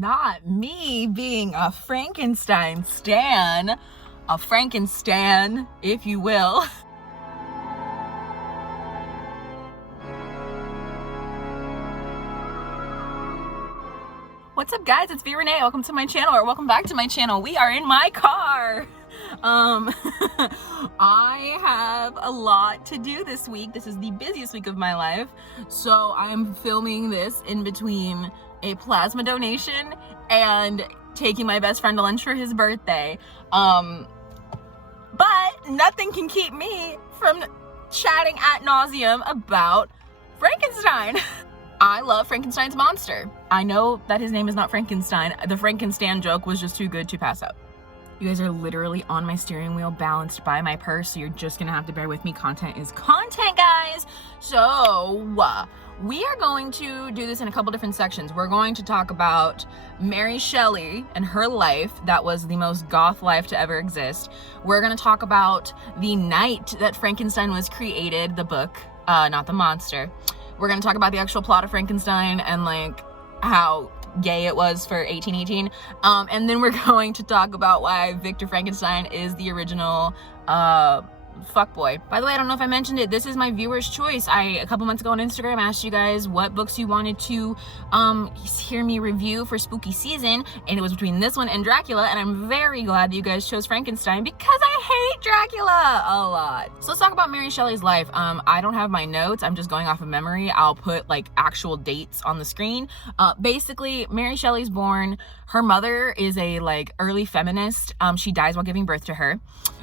not me being a Frankenstein stan, a Frankenstan, if you will. What's up, guys? It's Renee. Welcome to my channel, or welcome back to my channel. We are in my car. I have a lot to do this week. This is the busiest week of my life, so I am filming this in between a plasma donation and taking my best friend to lunch for his birthday. But nothing can keep me from chatting ad nauseum about Frankenstein. I love Frankenstein's monster. I know that his name is not Frankenstein. The Frankenstein joke was just too good to pass up. You guys are literally on my steering wheel, balanced by my purse, so you're just gonna have to bear with me. Content is content, guys. So we are going to do this in a couple different sections. We're going to talk about Mary Shelley and her life. That was the most goth life to ever exist. We're gonna talk about the night that Frankenstein was created, the book, not the monster. We're gonna talk about the actual plot of Frankenstein and like how gay it was for 1818. And then we're going to talk about why Victor Frankenstein is the original fuckboy. By the way, I don't know if I mentioned it, this is my viewer's choice. A couple months ago on Instagram asked you guys what books you wanted to hear me review for spooky season, and it was between this one and Dracula, and I'm very glad that you guys chose Frankenstein because I hate Dracula a lot. So let's talk about Mary Shelley's life. I don't have my notes, I'm just going off of memory. I'll put like actual dates on the screen. Basically, Mary Shelley's born. Her mother is a like early feminist. She dies while giving birth to her.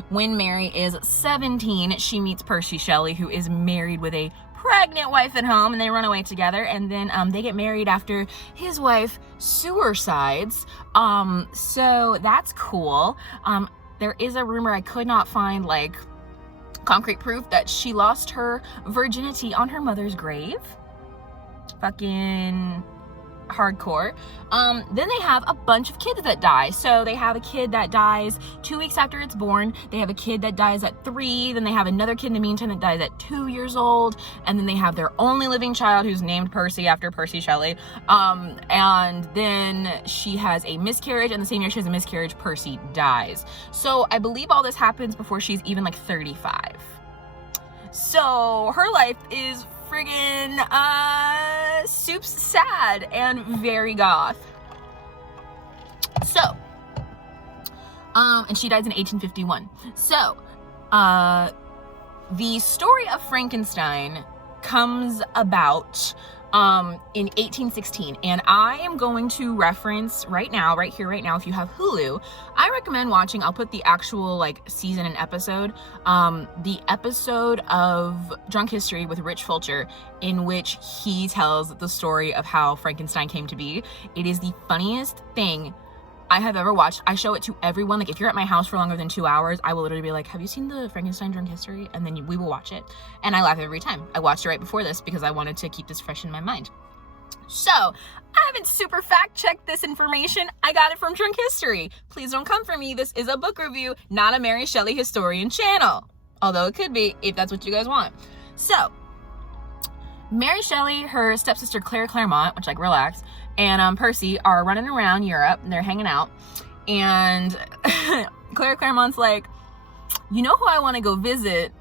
When Mary is 17, she meets Percy Shelley, who is married with a pregnant wife at home, and they run away together, and then they get married after his wife suicides. So that's cool. There is a rumor, I could not find like concrete proof, that she lost her virginity on her mother's grave. Fucking hardcore. Then they have a bunch of kids that die. So they have a kid that dies 2 weeks after it's born. They have a kid that dies at 3. Then they have another kid in the meantime that dies at 2 years old. And then they have their only living child, who's named Percy after Percy Shelley. And then she has a miscarriage, and the same year she has a miscarriage, Percy dies. So I believe all this happens before she's even like 35. So her life is friggin' soup's sad and very goth. So and she dies in 1851. So the story of Frankenstein comes about in 1816, and I am going to reference right here, if you have Hulu, I recommend watching, I'll put the actual like season and episode, the episode of Drunk History with Rich Fulcher, in which he tells the story of how Frankenstein came to be. It is the funniest thing I have ever watched. I show it to everyone. Like if you're at my house for longer than 2 hours, I will literally be like, have you seen the Frankenstein Drunk History? And then we will watch it. And I laugh every time. I watched it right before this because I wanted to keep this fresh in my mind. So I haven't super fact checked this information. I got it from Drunk History. Please don't come for me. This is a book review, not a Mary Shelley historian channel. Although it could be if that's what you guys want. So Mary Shelley, her stepsister Claire Claremont, which like relax, and Percy are running around Europe, and they're hanging out, and Claire Claremont's like, you know who I want to go visit?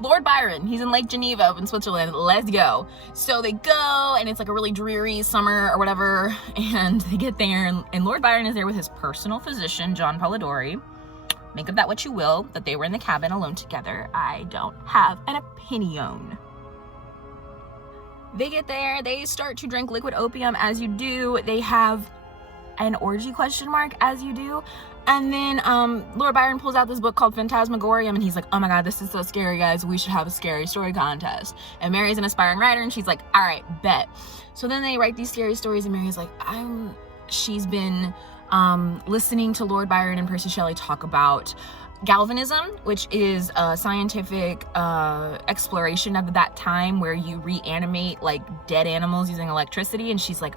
Lord Byron. He's in Lake Geneva up in Switzerland. Let's go. So they go, and it's like a really dreary summer or whatever, and they get there, and Lord Byron is there with his personal physician, John Polidori. Make of that what you will, that they were in the cabin alone together. I don't have an opinion. They get there, they start to drink liquid opium, as you do. They have an orgy, question mark, as you do. And then Lord Byron pulls out this book called Phantasmagorium, and he's like, oh my god, this is so scary, guys, we should have a scary story contest. And Mary's an aspiring writer, and she's like, all right, bet. So then they write these scary stories, and Mary's like, she's been listening to Lord Byron and Percy Shelley talk about galvanism, which is a scientific exploration of that time where you reanimate like dead animals using electricity. And she's like,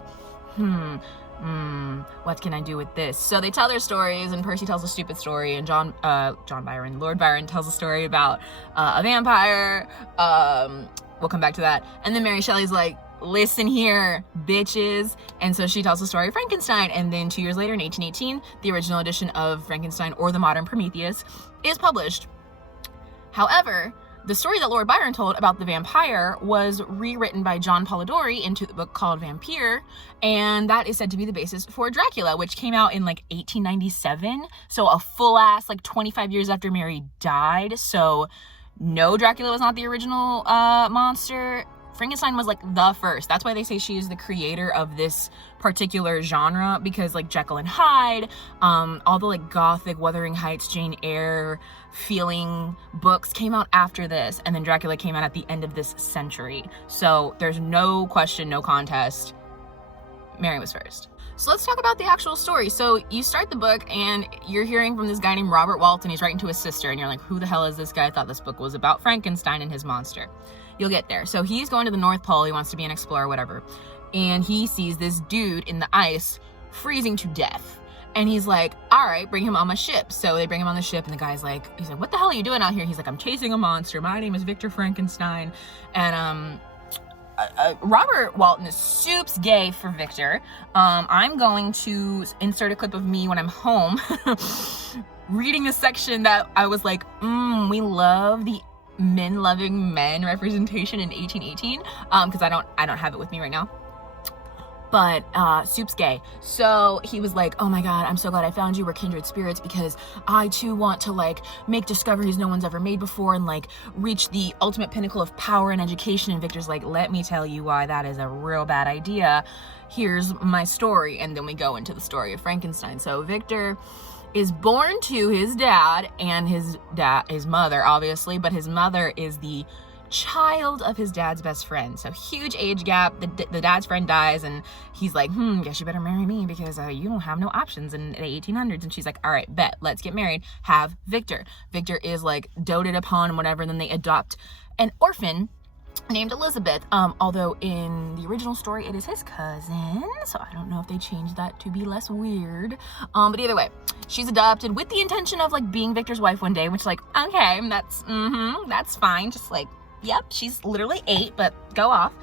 what can I do with this? So they tell their stories, and Percy tells a stupid story, and Lord Byron tells a story about a vampire. We'll come back to that. And then Mary Shelley's like, listen here, bitches. And so she tells the story of Frankenstein. And then 2 years later, in 1818, the original edition of Frankenstein, or the modern Prometheus, is published. However, the story that Lord Byron told about the vampire was rewritten by John Polidori into the book called Vampire, and that is said to be the basis for Dracula, which came out in like 1897, so a full ass like 25 years after Mary died. So no, Dracula was not the original monster. Frankenstein was like the first. That's why they say she is the creator of this particular genre, because like Jekyll and Hyde, all the like gothic Wuthering Heights, Jane Eyre feeling books came out after this, and then Dracula came out at the end of this century. So there's no question, no contest, Mary was first. So let's talk about the actual story. So you start the book and you're hearing from this guy named Robert Walton. He's writing to his sister, and you're like, who the hell is this guy? I thought this book was about Frankenstein and his monster. You'll get there. So he's going to the North Pole. He wants to be an explorer, whatever. And he sees this dude in the ice freezing to death. And he's like, all right, bring him on my ship. So they bring him on the ship, and the guy's like, he's like, what the hell are you doing out here? He's like, I'm chasing a monster. My name is Victor Frankenstein. And Robert Walton is soups gay for Victor. I'm going to insert a clip of me when I'm home reading a section that I was like, we love the men-loving men representation in 1818, because I don't have it with me right now. But Soup's gay. So he was like, oh my god, I'm so glad I found you. We're kindred spirits, because I too want to like make discoveries no one's ever made before and like reach the ultimate pinnacle of power and education. And Victor's like, let me tell you why that is a real bad idea. Here's my story. And then we go into the story of Frankenstein. So Victor is born to his dad and his mother, obviously, but his mother is the child of his dad's best friend. So huge age gap. The dad's friend dies, and he's like, guess you better marry me, because you don't have no options in the 1800s. And she's like, all right, bet, let's get married, have Victor. Victor is like doted upon and whatever, and then they adopt an orphan named Elizabeth, although in the original story it is his cousin, so I don't know if they changed that to be less weird, but either way, she's adopted with the intention of like being Victor's wife one day, which like, okay, that's fine, just like, yep, she's literally 8, but go off.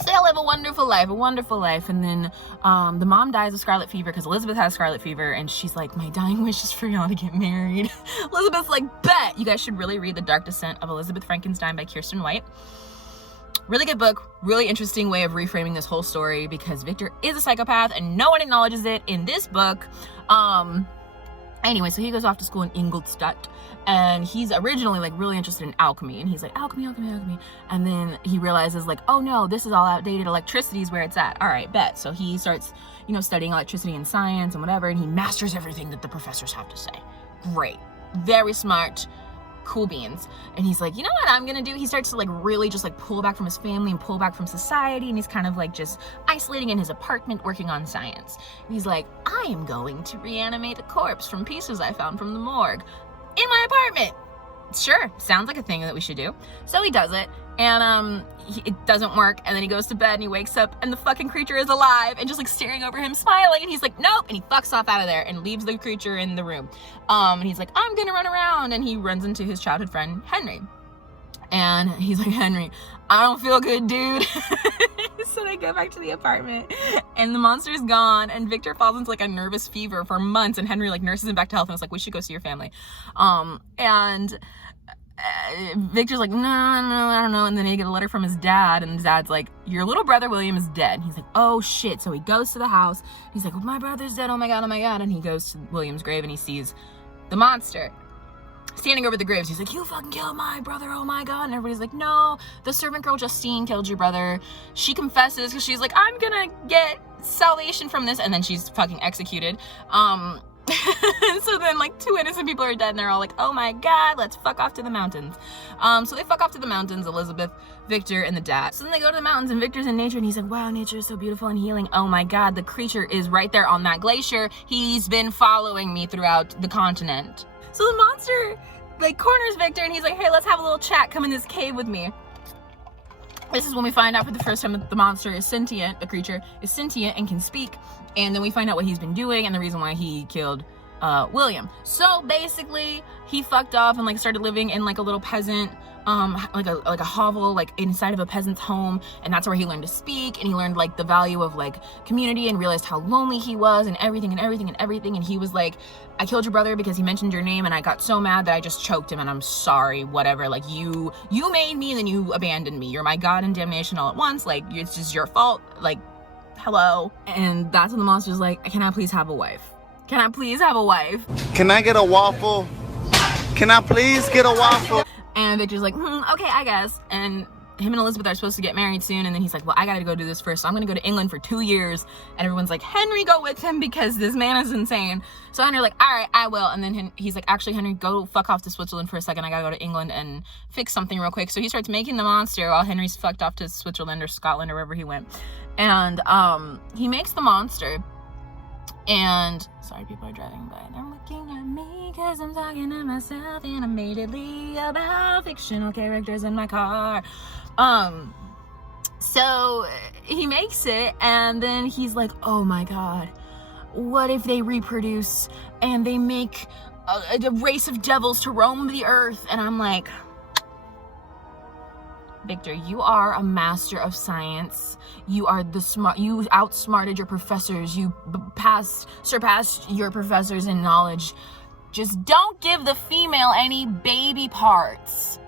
So they'll live a wonderful life, and then the mom dies of scarlet fever, because Elizabeth has scarlet fever, and she's like, my dying wish is for y'all to get married. Elizabeth's like, bet! You guys should really read The Dark Descent of Elizabeth Frankenstein by Kirsten White. Really good book, really interesting way of reframing this whole story, because Victor is a psychopath and no one acknowledges it in this book. Anyway, so he goes off to school in Ingolstadt, and he's originally like really interested in alchemy, and he's like, alchemy, and then he realizes like, oh no, this is all outdated, electricity is where it's at. All right, bet. So he starts, studying electricity and science and whatever, and he masters everything that the professors have to say. Great, very smart, cool beans. And he's like, you know what I'm gonna do? He starts to like really just like pull back from his family and pull back from society, and he's kind of like just isolating in his apartment working on science. And he's like, I am going to reanimate a corpse from pieces I found from the morgue in my apartment. Sure, sounds like a thing that we should do. So he does it, and it doesn't work, and then he goes to bed and he wakes up and the fucking creature is alive and just like staring over him smiling, and he's like, nope, and he fucks off out of there and leaves the creature in the room. And he's like, I'm gonna run around, and he runs into his childhood friend Henry, and he's like, Henry, I don't feel good, dude. So they go back to the apartment, and the monster's gone, and Victor falls into like a nervous fever for months, and Henry like nurses him back to health and is like, we should go see your family. And Victor's like, no, I don't know. And then he get a letter from his dad, and his dad's like, your little brother William is dead. And he's like, oh shit. So he goes to the house. He's like, well, my brother's dead. Oh my god. And he goes to William's grave, and he sees the monster standing over the graves. He's like, you fucking killed my brother, oh my god. And everybody's like, no, the servant girl Justine killed your brother. She confesses, because she's like, I'm gonna get salvation from this, and then she's fucking executed. So then like 2 innocent people are dead, and they're all like, oh my god, let's fuck off to the mountains. So they fuck off to the mountains, Elizabeth, Victor, and the dad. So then they go to the mountains, and Victor's in nature, and he's like, wow, nature is so beautiful and healing. Oh my god, the creature is right there on that glacier. He's been following me throughout the continent. So the monster like corners Victor, and he's like, hey, let's have a little chat, come in this cave with me. This is when we find out for the first time that the monster is sentient, the creature is sentient and can speak, and then we find out what he's been doing and the reason why he killed William. So basically he fucked off and like started living in like a little peasant, like a hovel, like inside of a peasant's home, and that's where he learned to speak, and he learned like the value of like community, and realized how lonely he was, and everything. And he was like, I killed your brother because he mentioned your name, and I got so mad that I just choked him, and I'm sorry, whatever, like you made me and then you abandoned me, you're my god and damnation all at once, like it's just your fault, like hello. And that's when the monster's like, can I please have a wife? Can I please have a wife? Can I get a waffle? Can I please get a waffle? And Victor's like, okay, I guess. And him and Elizabeth are supposed to get married soon. And then he's like, well, I gotta go do this first. So I'm gonna go to England for 2 years. And everyone's like, Henry, go with him because this man is insane. So Henry's like, all right, I will. And then he's like, actually, Henry, go fuck off to Switzerland for a second. I gotta go to England and fix something real quick. So he starts making the monster while Henry's fucked off to Switzerland or Scotland or wherever he went. And he makes the monster. And sorry, people are driving by. They're looking at me because I'm talking to myself animatedly about fictional characters in my car. So he makes it, and then he's like, oh my god, what if they reproduce and they make a race of devils to roam the earth? And I'm like, Victor, you are a master of science. You are you outsmarted your professors. You surpassed your professors in knowledge. Just don't give the female any baby parts.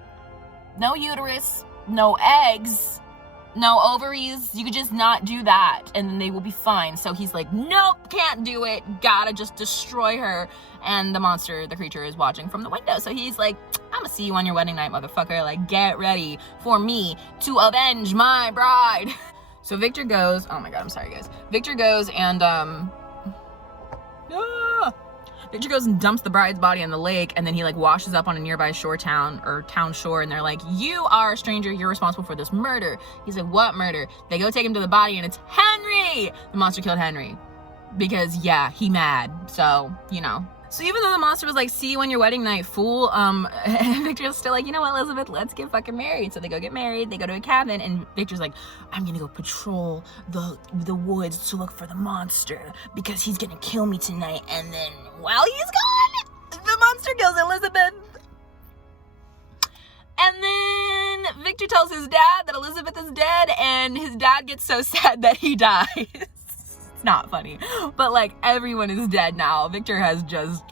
No uterus, no eggs, no ovaries. You could just not do that, and then they will be fine. So he's like, nope, can't do it. Gotta just destroy her. And the monster, the creature, is watching from the window. So he's like, I'm gonna see you on your wedding night, motherfucker. Like, get ready for me to avenge my bride. So Victor goes, oh my god, I'm sorry guys. Victor goes and Victor goes and dumps the bride's body in the lake, and then he like washes up on a nearby town shore, and they're like, you are a stranger, you're responsible for this murder. He's like, what murder? They go take him to the body, and it's Henry! The monster killed Henry. Because yeah, he mad, so, you know. So even though the monster was like, see you on your wedding night, fool, Victor's still like, you know what, Elizabeth, let's get fucking married. So they go get married, they go to a cabin, and Victor's like, I'm gonna go patrol the woods to look for the monster because he's gonna kill me tonight. And then while he's gone, the monster kills Elizabeth. And then Victor tells his dad that Elizabeth is dead, and his dad gets so sad that he dies. It's not funny, but like everyone is dead now. Victor has just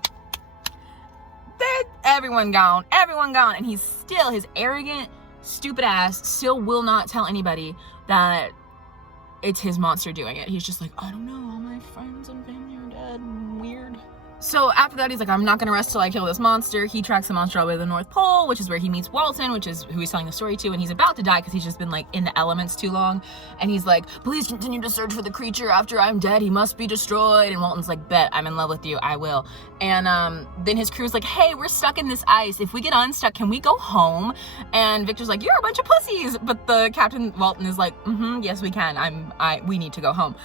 everyone gone, and he's still, his arrogant, stupid ass still will not tell anybody that it's his monster doing it. He's just like, I don't know, all my friends and family are dead. Weird. So after that, he's like, I'm not gonna rest till I kill this monster. He tracks the monster all the way to the North Pole, which is where he meets Walton, which is who he's telling the story to, and he's about to die because he's just been like in the elements too long. And he's like, please continue to search for the creature after I'm dead. He must be destroyed. And Walton's like, bet, I'm in love with you, I will. And then his crew's like, hey, we're stuck in this ice. If we get unstuck, can we go home? And Victor's like, you're a bunch of pussies. But the Captain Walton is like, yes, we can. We need to go home.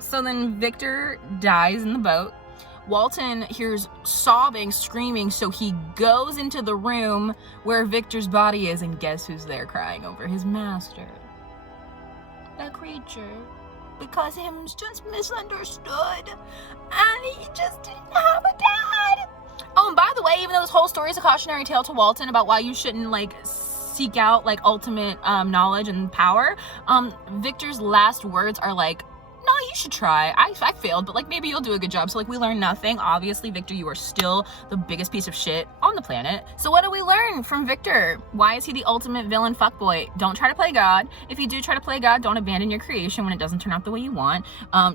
So then Victor dies in the boat. Walton hears sobbing, screaming, so he goes into the room where Victor's body is, and guess who's there crying over his master? The creature. Because him's just misunderstood, and he just didn't have a dad. Oh, and by the way, even though this whole story is a cautionary tale to Walton about why you shouldn't, like, seek out, like, ultimate knowledge and power, Victor's last words are like, no, you should try. I failed, but like maybe you'll do a good job. So like we learned nothing. Obviously, Victor, you are still the biggest piece of shit on the planet. So what do we learn from Victor? Why is he the ultimate villain fuckboy? Don't try to play God. If you do try to play God, don't abandon your creation when it doesn't turn out the way you want.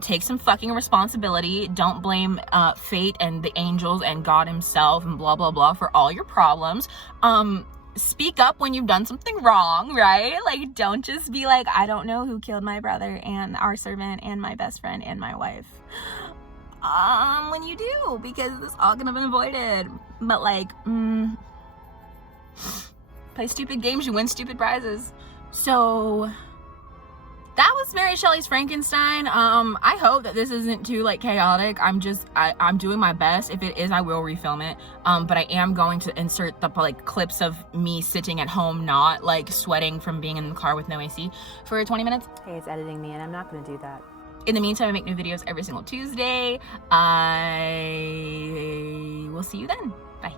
Take some fucking responsibility. Don't blame fate and the angels and God himself and blah, blah, blah for all your problems. Speak up when you've done something wrong, right? Like, don't just be like, I don't know who killed my brother and our servant and my best friend and my wife. When you do, because it's all gonna be avoided. But like, play stupid games, you win stupid prizes. So that was Mary Shelley's Frankenstein. I hope that this isn't too like chaotic. I'm doing my best. If it is, I will refilm it. But I am going to insert the like clips of me sitting at home, not like sweating from being in the car with no AC for 20 minutes. Hey, it's editing me, and I'm not gonna do that. In the meantime, I make new videos every single Tuesday. I will see you then. Bye.